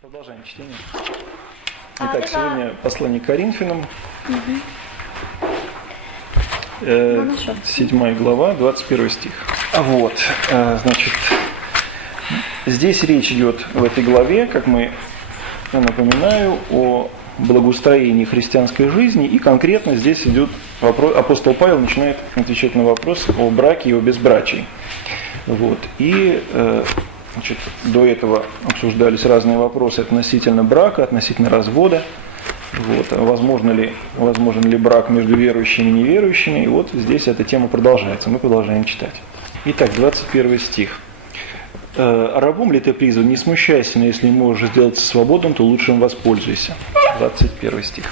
Продолжаем чтение. Итак, сегодня послание к Коринфянам, 7 глава, 21 стих. Вот, значит, здесь речь идет в этой главе, как мы напоминаю, о благоустроении христианской жизни, и конкретно здесь идет вопрос, апостол Павел начинает отвечать на вопрос о браке и о безбрачии. Вот, и значит, до этого обсуждались разные вопросы относительно брака, относительно развода. Вот, возможен ли брак между верующими и неверующими. И вот здесь эта тема продолжается. Мы продолжаем читать. Итак, 21 стих. «Рабом ли ты призван? Не смущайся, но если можешь сделаться свободным, то лучше им воспользуйся». 21 стих.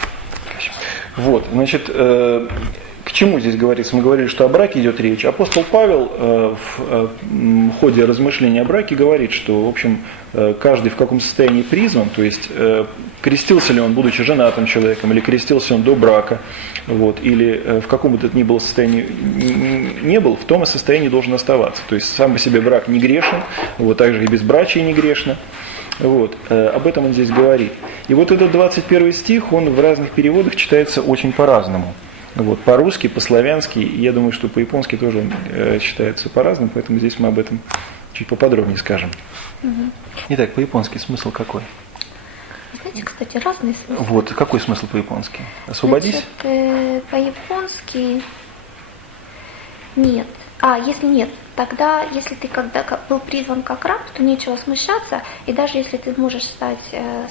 Вот, значит, к чему здесь говорится? Мы говорили, что о браке идет речь. Апостол Павел в ходе размышления о браке говорит, что, в общем, каждый в каком состоянии призван, то есть крестился ли он, будучи женатым человеком, или крестился он до брака, вот, или в каком бы то ни было состоянии не был, в том и состоянии должен оставаться. То есть сам по себе брак не грешен, вот, так же и безбрачие не грешно. Вот, об этом он здесь говорит. И вот этот 21 стих, он в разных переводах читается очень по-разному. Вот, по-русски, по-славянски, я думаю, что по-японски тоже он читается по-разному, поэтому здесь мы об этом чуть поподробнее скажем. Итак, по-японски смысл какой? Знаете, кстати, разный смысл. Вот, какой смысл по-японски? Освободись? Значит, по-японски нет. Если нет, тогда, если ты когда был призван как раб, то нечего смущаться, и даже если ты можешь стать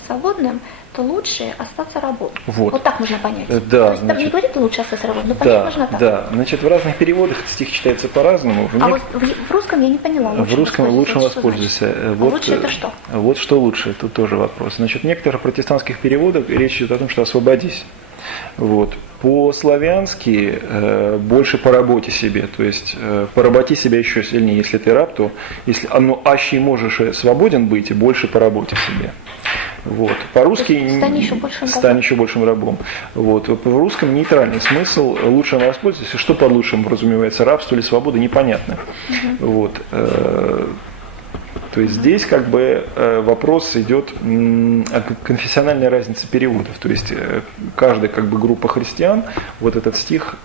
свободным, то лучше остаться рабом. Вот так можно понять. Да, то есть, значит, там не говорит, что лучше остаться рабом, но понять можно так. Да, значит, в разных переводах этот стих читается по-разному. Вот в русском я не поняла. В русском лучше воспользуйся. Вот, лучше это что? Вот что лучше, тут тоже вопрос. Значит, в некоторых протестантских переводах речь идет о том, что освободись. Вот. По-славянски больше поработи себе, то есть поработи себя еще сильнее. Если ты раб, то если аще можешь свободен быть, и больше поработи себе. Вот. По-русски стань еще большим рабом. Вот. В русском нейтральный смысл, лучшим воспользуйся. Что под лучшим подразумевается, рабство или свобода, непонятно. Вот. То есть здесь как бы вопрос идет о конфессиональной разнице переводов. То есть каждая как бы группа христиан вот этот стих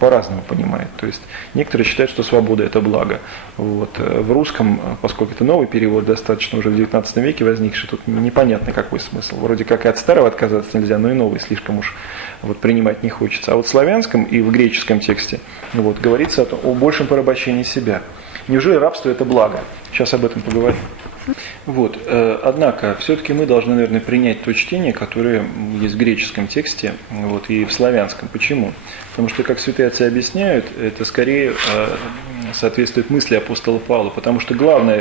по-разному понимает. То есть некоторые считают, что свобода – это благо. Вот. В русском, поскольку это новый перевод, достаточно уже в 19 веке возникший, тут непонятно какой смысл. Вроде как и от старого отказаться нельзя, но и новый слишком уж вот принимать не хочется. А вот в славянском и в греческом тексте вот, говорится о большем порабощении себя. Неужели рабство – это благо? Сейчас об этом поговорим. Вот. Однако, все-таки мы должны, наверное, принять то чтение, которое есть в греческом тексте вот, и в славянском. Почему? Потому что, как святые отцы объясняют, это скорее соответствует мысли апостола Павла. Потому что главный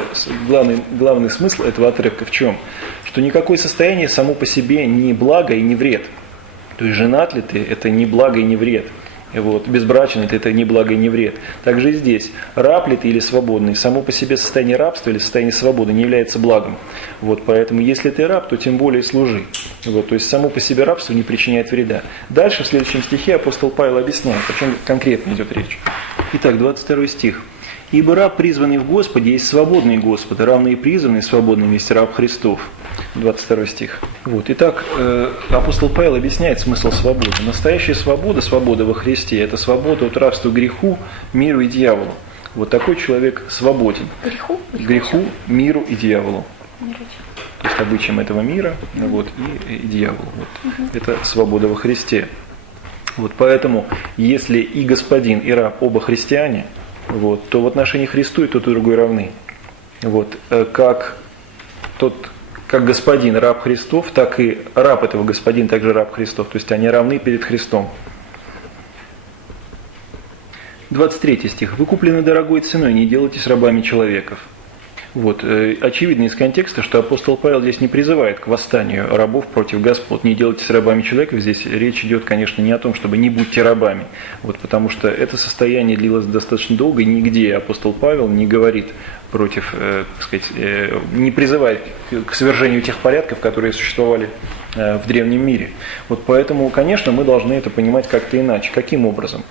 смысл этого отрывка в чем? Что никакое состояние само по себе не благо и не вред. То есть женат ли ты – это не благо и не вред. Вот, безбрачен – это не благо и не вред. Также и здесь, раб ли ты или свободный, само по себе состояние рабства или состояние свободы не является благом. Вот, поэтому, если ты раб, то тем более служи. Вот, то есть, само по себе рабство не причиняет вреда. Дальше, в следующем стихе, апостол Павел объясняет, о чем конкретно идет речь. Итак, 22 стих. «Ибо раб, призванный в Господе, есть свободный Господь, равный и призванный свободным есть раб Христов». 22 стих. Вот. Итак, апостол Павел объясняет смысл свободы. Настоящая свобода, свобода во Христе, это свобода от рабства греху, миру и дьяволу. Вот такой человек свободен. Греху, миру и дьяволу. То есть обычаям этого мира вот, и дьяволу. Вот. Это свобода во Христе. Вот. Поэтому, если и господин, и раб оба христиане, вот, то в отношении Христу и тот, и другой равны. Вот. Как господин раб Христов, так и раб этого господин также раб Христов. То есть они равны перед Христом. 23 стих. «Вы куплены дорогой ценой, не делайтесь рабами человеков». Вот. Очевидно из контекста, что апостол Павел здесь не призывает к восстанию рабов против господ. Не делайтесь рабами человеков. Здесь речь идет, конечно, не о том, чтобы не будьте рабами. Вот, потому что это состояние длилось достаточно долго, и нигде апостол Павел не говорит против, так сказать, не призывает к свержению тех порядков, которые существовали в древнем мире. Вот поэтому, конечно, мы должны это понимать как-то иначе. Каким образом?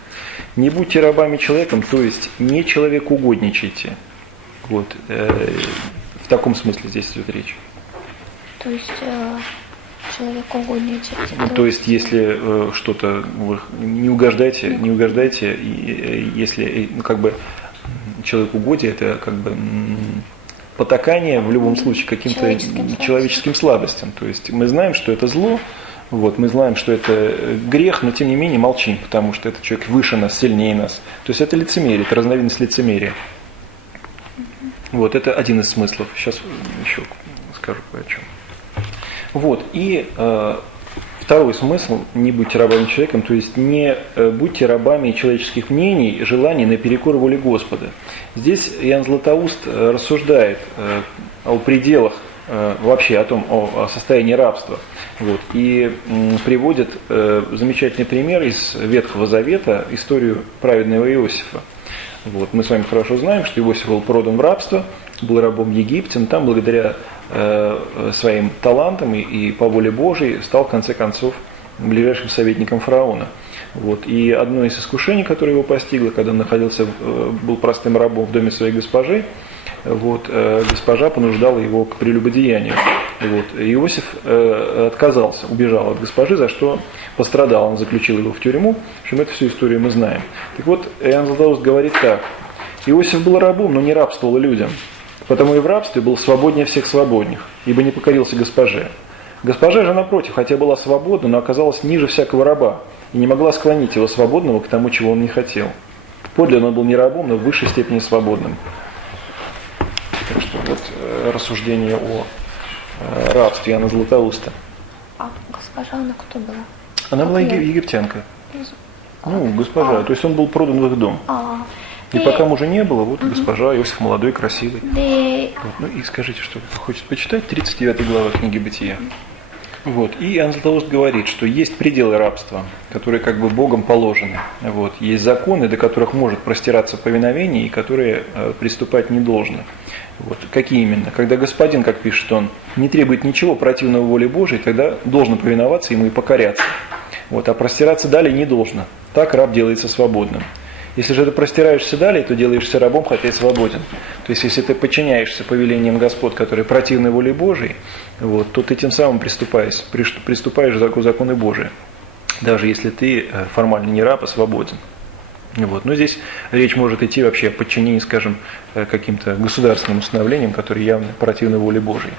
Не будьте рабами человеком, то есть не человекугодничайте. Вот, в таком смысле здесь идет речь. То есть человекоугодие через То есть, если что-то вы не угождаете, и если как бы человекоугодие, это как бы потакание в любом случае каким-то человеческим слабостям. То есть мы знаем, что это зло, вот, мы знаем, что это грех, но тем не менее молчим, потому что этот человек выше нас, сильнее нас. То есть это лицемерие, это разновидность лицемерия. Вот, это один из смыслов. Сейчас еще скажу кое о чем. Вот, и второй смысл – не будьте рабами человеком, то есть не будьте рабами человеческих мнений, желаний наперекор воле Господа. Здесь Иоанн Златоуст рассуждает о пределах, вообще о состоянии рабства. Вот, и приводит замечательный пример из Ветхого Завета, историю праведного Иосифа. Вот, мы с вами хорошо знаем, что Иосиф был продан в рабство, был рабом египтян, там благодаря своим талантам и по воле Божией стал в конце концов ближайшим советником фараона. Вот. И одно из искушений, которое его постигло, когда он был простым рабом в доме своей госпожи, вот, госпожа понуждала его к прелюбодеянию. Вот. Иосиф отказался, убежал от госпожи, за что пострадал. Он заключил его в тюрьму. В общем, эту всю историю мы знаем. Так вот, Иоанн Златоуст говорит так. Иосиф был рабом, но не рабствовал людям. Потому и в рабстве был свободнее всех свободных, ибо не покорился госпоже. Госпожа же, напротив, хотя была свободна, но оказалась ниже всякого раба, и не могла склонить его свободного к тому, чего он не хотел. Подлинно он был не рабом, но в высшей степени свободным. Так что вот рассуждение о рабстве Иоанна Златоуста. А госпожа, она кто была? Она была египтянка. Госпожа. То есть он был продан в их дом. И пока мужа не было, вот госпожа, Иосиф молодой, красивый. Вот, ну и скажите, что хочет почитать 39 глава книги Бытия. Вот. И Иоанн Златоуст говорит, что есть пределы рабства, которые как бы Богом положены. Вот. Есть законы, до которых может простираться повиновение, и которые приступать не должно. Вот. Какие именно? Когда господин, как пишет он, не требует ничего противного воле Божией, тогда должно повиноваться ему и покоряться. Вот. А простираться далее не должно. Так раб делается свободным. Если же ты простираешься далее, то делаешься рабом, хотя и свободен. То есть, если ты подчиняешься повелениям Господ, которые противны воле Божией, вот, то ты тем самым приступаешь к закону Божию, даже если ты формально не раб, а свободен. Вот. Но здесь речь может идти вообще о подчинении, скажем, каким-то государственным установлениям, которые явно противны воле Божией.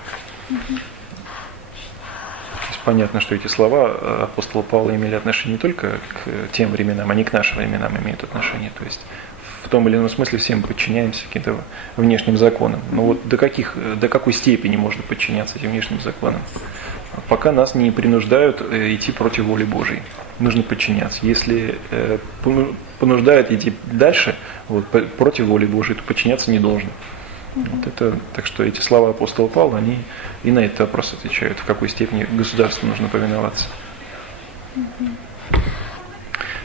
Понятно, что эти слова апостола Павла имели отношение не только к тем временам, они к нашим временам имеют отношение. То есть в том или ином смысле все мы подчиняемся каким-то внешним законам. Но вот до какой степени можно подчиняться этим внешним законам? Пока нас не принуждают идти против воли Божией. Нужно подчиняться. Если понуждают идти дальше, вот, против воли Божией, то подчиняться не должно. Вот это, так что эти слова апостола Павла, они и на этот вопрос отвечают, в какой степени государству нужно повиноваться.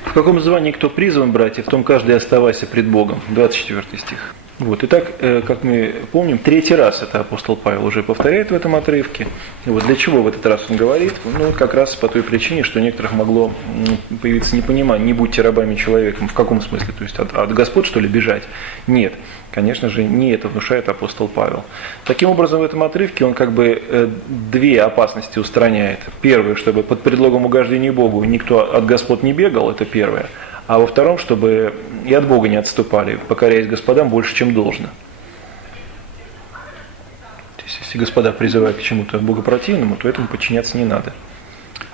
В каком звании кто призван, братья, в том каждый оставайся пред Богом. 24 стих. Вот. Итак, как мы помним, третий раз это апостол Павел уже повторяет в этом отрывке. И вот для чего в этот раз он говорит? Ну, как раз по той причине, что у некоторых могло появиться непонимание, не будьте рабами человеком. В каком смысле? То есть от Господ, что ли, бежать? Нет. Конечно же, не это внушает апостол Павел. Таким образом, в этом отрывке он как бы две опасности устраняет. Первое, чтобы под предлогом угождения Богу никто от Господ не бегал, это первое. А во втором, чтобы и от Бога не отступали, покоряясь господам больше, чем должно. То есть, если господа призывают к чему-то богопротивному, то этому подчиняться не надо.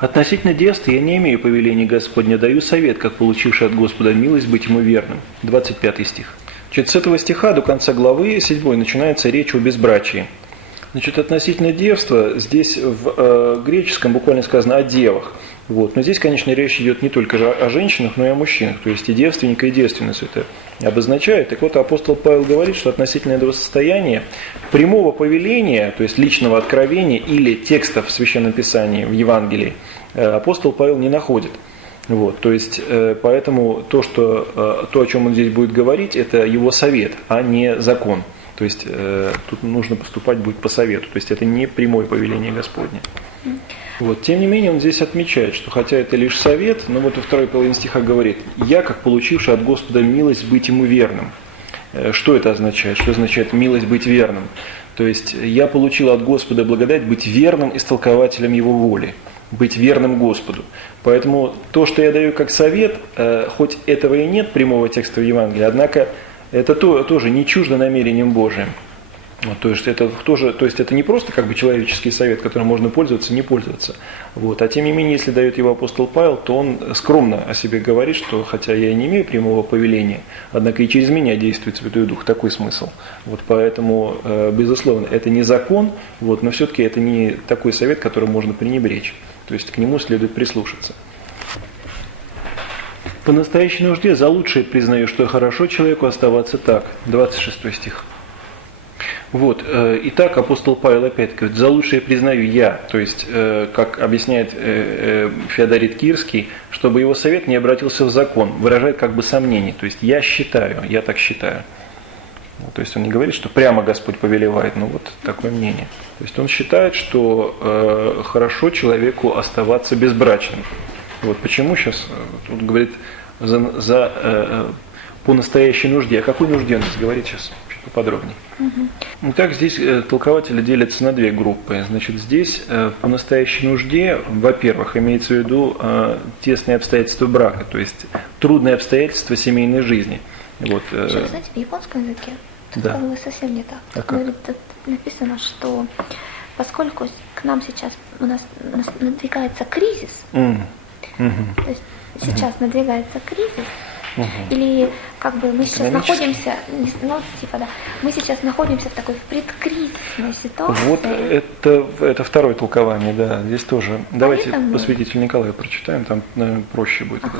Относительно девства я не имею повеления Господня, даю совет, как получивший от Господа милость, быть ему верным. 25 стих. Значит, с этого стиха до конца главы 7 начинается речь о безбрачии. Значит, относительно девства, здесь в греческом буквально сказано о девах. Вот. Но здесь, конечно, речь идет не только о женщинах, но и о мужчинах. То есть и девственника, и девственницу это обозначает. Так вот, апостол Павел говорит, что относительно этого состояния прямого повеления, то есть личного откровения или текста в Священном Писании, в Евангелии, апостол Павел не находит. Вот, то есть, поэтому то, о чем он здесь будет говорить, это его совет, а не закон. То есть, тут нужно поступать будет по совету. То есть, это не прямое повеление Господне. Вот, тем не менее, он здесь отмечает, что хотя это лишь совет, но вот во второй половине стиха говорит: «Я, как получивший от Господа милость быть ему верным». Что это означает? Что означает милость быть верным? То есть я получил от Господа благодать быть верным истолкователем Его воли, быть верным Господу. Поэтому то, что я даю как совет, хоть этого и нет прямого текста в Евангелии, однако это тоже не чуждо намерением Божиим. Вот, то есть это не просто как бы человеческий совет, которым можно пользоваться, не пользоваться. Вот. А тем не менее, если дает его апостол Павел, то он скромно о себе говорит, что хотя я и не имею прямого повеления, однако и через меня действует Святой Дух. Такой смысл. Вот, поэтому, безусловно, это не закон, вот, но все-таки это не такой совет, которым можно пренебречь. То есть к нему следует прислушаться. По настоящей нужде за лучшее признаю, что хорошо человеку оставаться так. 26 стих. Вот, итак, апостол Павел опять говорит, за лучшее признаю я, то есть, как объясняет Феодорит Кирский, чтобы его совет не обратился в закон, выражает как бы сомнение, то есть я считаю, я так считаю. То есть он не говорит, что прямо Господь повелевает, но вот такое мнение. То есть он считает, что хорошо человеку оставаться безбрачным. Вот почему сейчас тут говорит по настоящей нужде. О какой нужде он здесь говорит сейчас? Поподробнее. Итак, здесь толкователи делятся на две группы. Значит, здесь по настоящей нужде, во-первых, имеется в виду тесные обстоятельства брака, то есть трудные обстоятельства семейной жизни. Вот. Еще, знаете, в японском языке да. как бы совсем не так. Говорит, написано, что поскольку к нам сейчас у нас надвигается кризис, то есть сейчас надвигается кризис, или как бы мы сейчас находимся, мы сейчас находимся в такой предкризисной ситуации. Вот это второе толкование, да, здесь тоже. Давайте по святителю Николаю прочитаем, там, наверное, проще будет. Ага.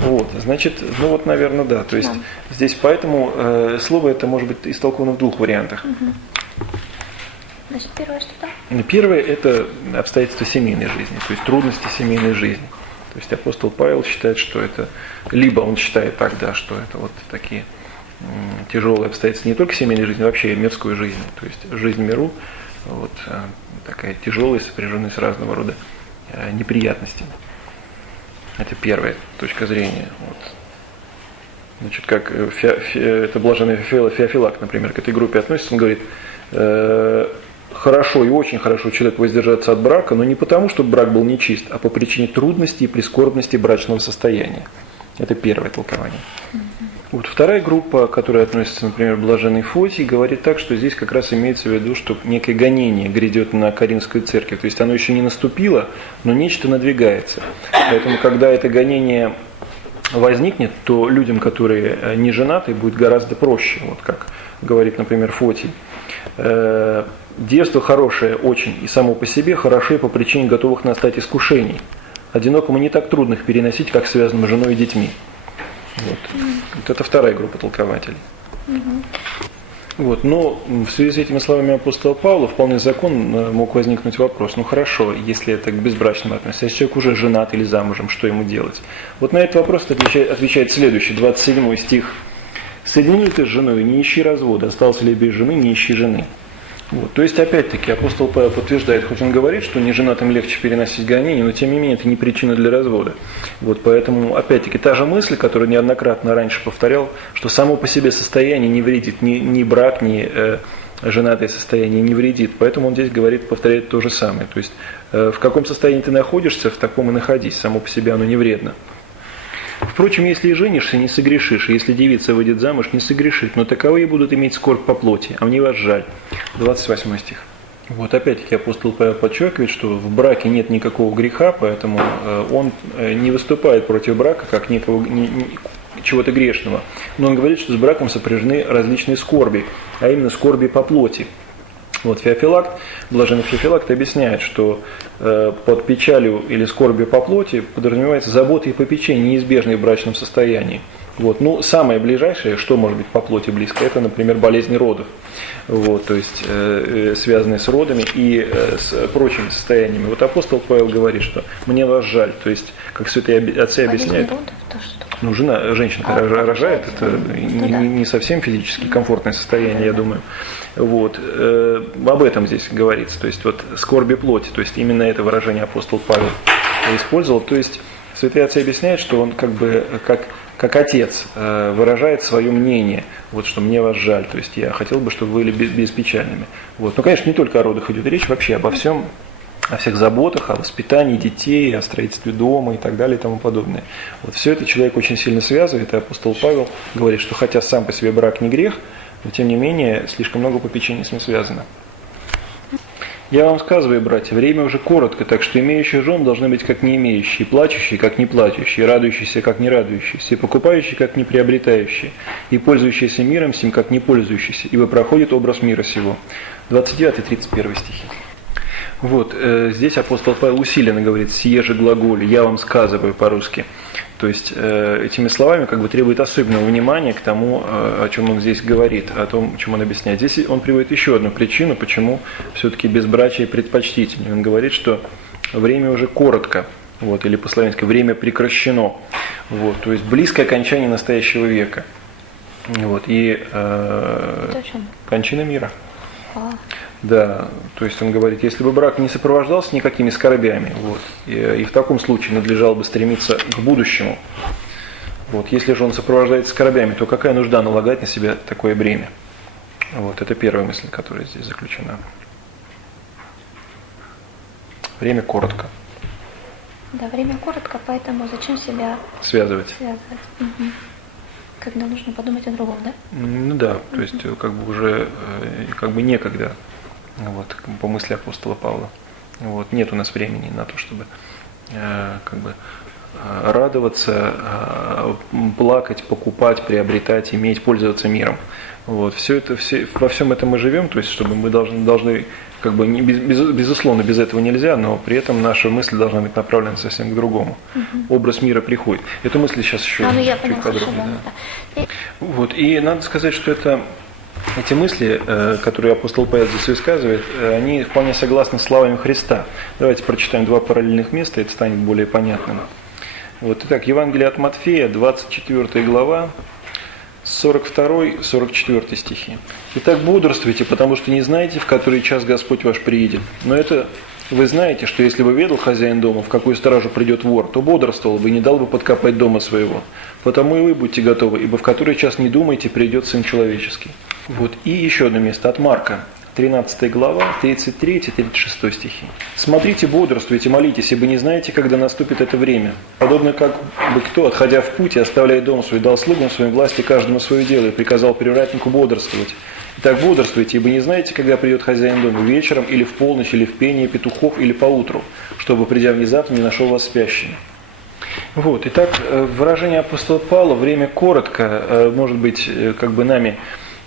Вот, значит, ну вот, наверное, да, то есть здесь поэтому слово это может быть истолковано в двух вариантах. Значит, первое что там? Первое это обстоятельства семейной жизни, то есть трудности семейной жизни. То есть апостол Павел считает, что это, либо он считает так, да, что это вот такие тяжелые обстоятельства не только семейной жизни, но вообще и мирской жизни. То есть жизнь в миру вот, такая тяжелая, сопряженная с разного рода неприятностями. Это первая точка зрения. Вот. Значит, как это блаженный Феофилакт, например, к этой группе относится, он говорит, хорошо и очень хорошо человеку воздержаться от брака, но не потому, чтобы брак был нечист, а по причине трудностей и прискорбности брачного состояния. Это первое толкование. Вот вторая группа, которая относится, например, к блаженной Фотий, говорит так, что здесь как раз имеется в виду, что некое гонение грядет на Коринфскую церковь. То есть оно еще не наступило, но нечто надвигается. Поэтому, когда это гонение возникнет, то людям, которые не женаты, будет гораздо проще. Вот как говорит, например, Фотий. Девство хорошее очень и само по себе хорошее по причине готовых настать искушений. Одинокому не так трудно их переносить, как связанным женой и детьми. Вот это вторая группа толкователей. Вот, но в связи с этими словами апостола Павла вполне законно мог возникнуть вопрос, ну хорошо, если это к безбрачным относится, если человек уже женат или замужем, что ему делать? Вот на этот вопрос отвечает следующий, 27 стих. «Соединил ты с женой, не ищи развода, остался ли без жены, не ищи жены». Вот. То есть, опять-таки, апостол Павел подтверждает, хоть он говорит, что неженатым легче переносить гонения, но тем не менее это не причина для развода. Вот, поэтому, опять-таки, та же мысль, которую неоднократно раньше повторял, что само по себе состояние не вредит, ни брак, ни женатое состояние не вредит. Поэтому он здесь говорит, повторяет то же самое. То есть, в каком состоянии ты находишься, в таком и находись, само по себе оно не вредно. Впрочем, если и женишься, не согрешишь, и если девица выйдет замуж, не согрешит, но таковые будут иметь скорбь по плоти, а мне вас жаль. 28 стих. Вот опять-таки апостол Павел подчеркивает, что в браке нет никакого греха, поэтому он не выступает против брака как некого чего-то грешного. Но он говорит, что с браком сопряжены различные скорби, а именно скорби по плоти. Вот Феофилакт, блаженный Феофилакт объясняет, что под печалью или скорбью по плоти подразумевается забота и попечение, неизбежные в брачном состоянии. Вот. Ну, самое ближайшее, что может быть по плоти близко, это, например, болезни родов, вот, то есть связанные с родами и с прочими состояниями. Вот апостол Павел говорит, что мне вас жаль, то есть, как святые отцы объясняют, ну, женщина рожает, это не совсем физически комфортное состояние, я думаю. Вот. Об этом здесь говорится, то есть вот скорби плоти, то есть именно это выражение апостол Павел использовал, то есть святые отцы объясняют, что он как как отец выражает свое мнение, вот что мне вас жаль, то есть я хотел бы, чтобы вы были беспечальными. Вот. Ну, конечно, не только о родах идет речь, вообще обо всем, о всех заботах, о воспитании детей, о строительстве дома и так далее и тому подобное. Вот все это человек очень сильно связывает, и апостол Павел говорит, что хотя сам по себе брак не грех, но тем не менее слишком много попечений с ним связано. Я вам сказываю, братья, время уже коротко, так что имеющие жен должны быть как не имеющие, плачущие, как не плачущие, радующиеся, как не радующиеся, и покупающие, как не приобретающие, и пользующиеся миром сим, как не пользующиеся, ибо проходит образ мира сего. 29-31 стихи. Вот, здесь апостол Павел усиленно говорит «сие же глаголе», «я вам сказываю» по-русски. То есть этими словами как бы требует особенного внимания к тому, о чем он здесь говорит, о том, чем он объясняет. Здесь он приводит еще одну причину, почему все-таки безбрачие предпочтительнее. Он говорит, что время уже коротко, вот, или по-славянски время прекращено, вот, то есть близко окончание настоящего века. Вот, и кончина мира. Да, то есть он говорит, если бы брак не сопровождался никакими скорбями, вот, и в таком случае надлежало бы стремиться к будущему. Вот, если же он сопровождается скорбями, то какая нужда налагать на себя такое бремя? Вот, это первая мысль, которая здесь заключена. Время коротко. Да, время коротко, поэтому зачем себя связывать? Угу. Когда нужно подумать о другом, да? Ну да, то есть как бы уже как бы некогда, вот, по мысли апостола Павла. Вот, нет у нас времени на то, чтобы как бы радоваться, плакать, покупать, приобретать, иметь, пользоваться миром. Вот, во всем этом мы живем, то есть чтобы мы должны как бы безусловно, без этого нельзя, но при этом наша мысль должна быть направлена совсем к другому. Образ мира приходит. Эту мысль сейчас еще чуть подробнее. Да. Вот. И надо сказать, что эти мысли, которые апостол Павел здесь высказывает, они вполне согласны с словами Христа. Давайте прочитаем два параллельных места, это станет более понятным. Вот. Итак, Евангелие от Матфея, 24 глава, 42-44 стихи. «Итак, бодрствуйте, потому что не знаете, в который час Господь ваш приидет. Но это вы знаете, что если бы ведал хозяин дома, в какую стражу придет вор, то бодрствовал бы и не дал бы подкопать дома своего. Потому и вы будьте готовы, ибо в который час не думайте, придет Сын Человеческий». Вот. И еще одно место от Марка, 13 глава, 33-36 стихи. «Смотрите, бодрствуйте, молитесь, ибо не знаете, когда наступит это время. Подобно как бы кто, отходя в путь и оставляя дом свой, дал слугам своим власти каждому свое дело и приказал привратнику бодрствовать. Итак, бодрствуйте, ибо не знаете, когда придет хозяин дома, вечером или в полночь, или в пение петухов, или поутру, чтобы, придя внезапно, не нашел вас спящими». Вот. Итак, выражение апостола Павла «время коротко» может быть как бы нами,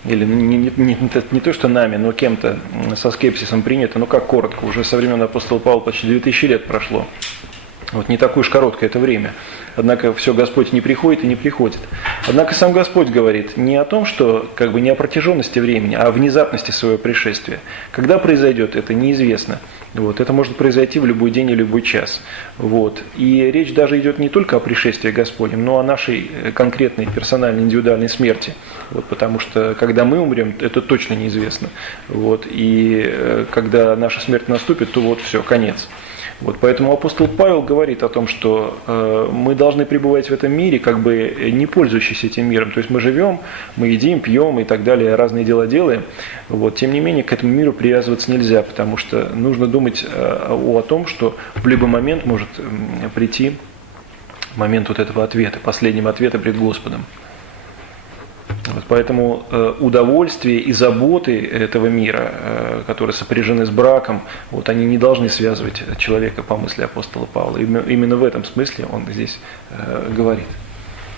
или не то, что нами, но кем-то со скепсисом принято, но как коротко, уже со времен апостола Павла почти 2000 лет прошло. Вот не такое уж короткое это время. Однако все, Господь не приходит и не приходит. Однако сам Господь говорит не о том, что как бы не о протяженности времени, а о внезапности своего пришествия. Когда произойдет, это неизвестно. Вот, это может произойти в любой день и любой час. Вот. И речь даже идет не только о пришествии Господнем, но о нашей конкретной, персональной, индивидуальной смерти. Вот, потому что когда мы умрем, это точно неизвестно. Вот, и когда наша смерть наступит, то вот все, конец. Вот, поэтому апостол Павел говорит о том, что мы должны пребывать в этом мире, как бы не пользующись этим миром. То есть мы живем, мы едим, пьем и так далее, разные дела делаем. Вот, тем не менее, к этому миру привязываться нельзя, потому что нужно думать о том, что в любой момент может прийти момент вот этого ответа, последнего ответа пред Господом. Вот, поэтому удовольствие и заботы этого мира, которые сопряжены с браком, вот, они не должны связывать человека по мысли апостола Павла. Именно в этом смысле он здесь говорит.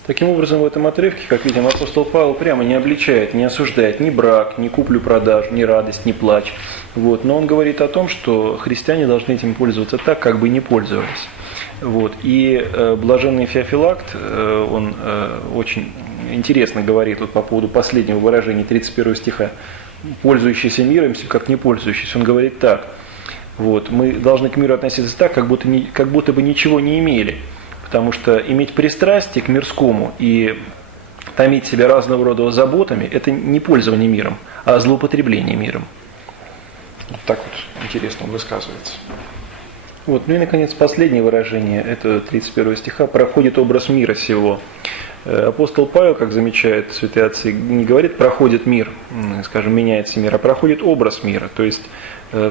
Таким образом, в этом отрывке, как видим, апостол Павел прямо не обличает, не осуждает ни брак, ни куплю-продажу, ни радость, ни плач. Вот, но он говорит о том, что христиане должны этим пользоваться так, как бы не пользовались. Вот, и блаженный Феофилакт, он очень интересно говорит вот по поводу последнего выражения 31 стиха, пользующийся миром, как не пользующийся. Он говорит так: вот, мы должны к миру относиться так, как будто бы ничего не имели, потому что иметь пристрастие к мирскому и томить себя разного рода заботами – это не пользование миром, а злоупотребление миром. Вот так вот интересно он высказывается. Вот. Ну и, наконец, последнее выражение, это 31 стиха, проходит образ мира сего. Апостол Павел, как замечают святые отцы, не говорит «проходит мир», скажем, меняется мир, а проходит образ мира. То есть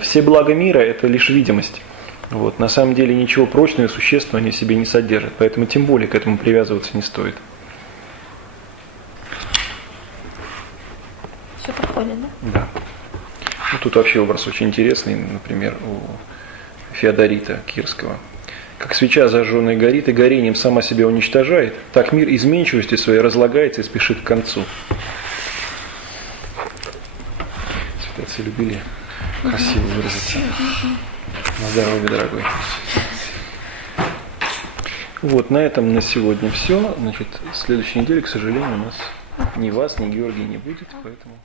все блага мира – это лишь видимость. Вот. На самом деле ничего прочного и существенного они в себе не содержат, поэтому тем более к этому привязываться не стоит. Все проходит, да? Да. Ну, тут вообще образ очень интересный, например, у Феодорита Кирского. Как свеча зажженная горит и горением сама себя уничтожает, так мир изменчивости своей разлагается и спешит к концу. Святые отцы любили красиво выразиться. На здоровье, дорогой. Вот, на этом на сегодня все. Значит, в следующей неделе, к сожалению, у нас ни вас, ни Георгия не будет, поэтому...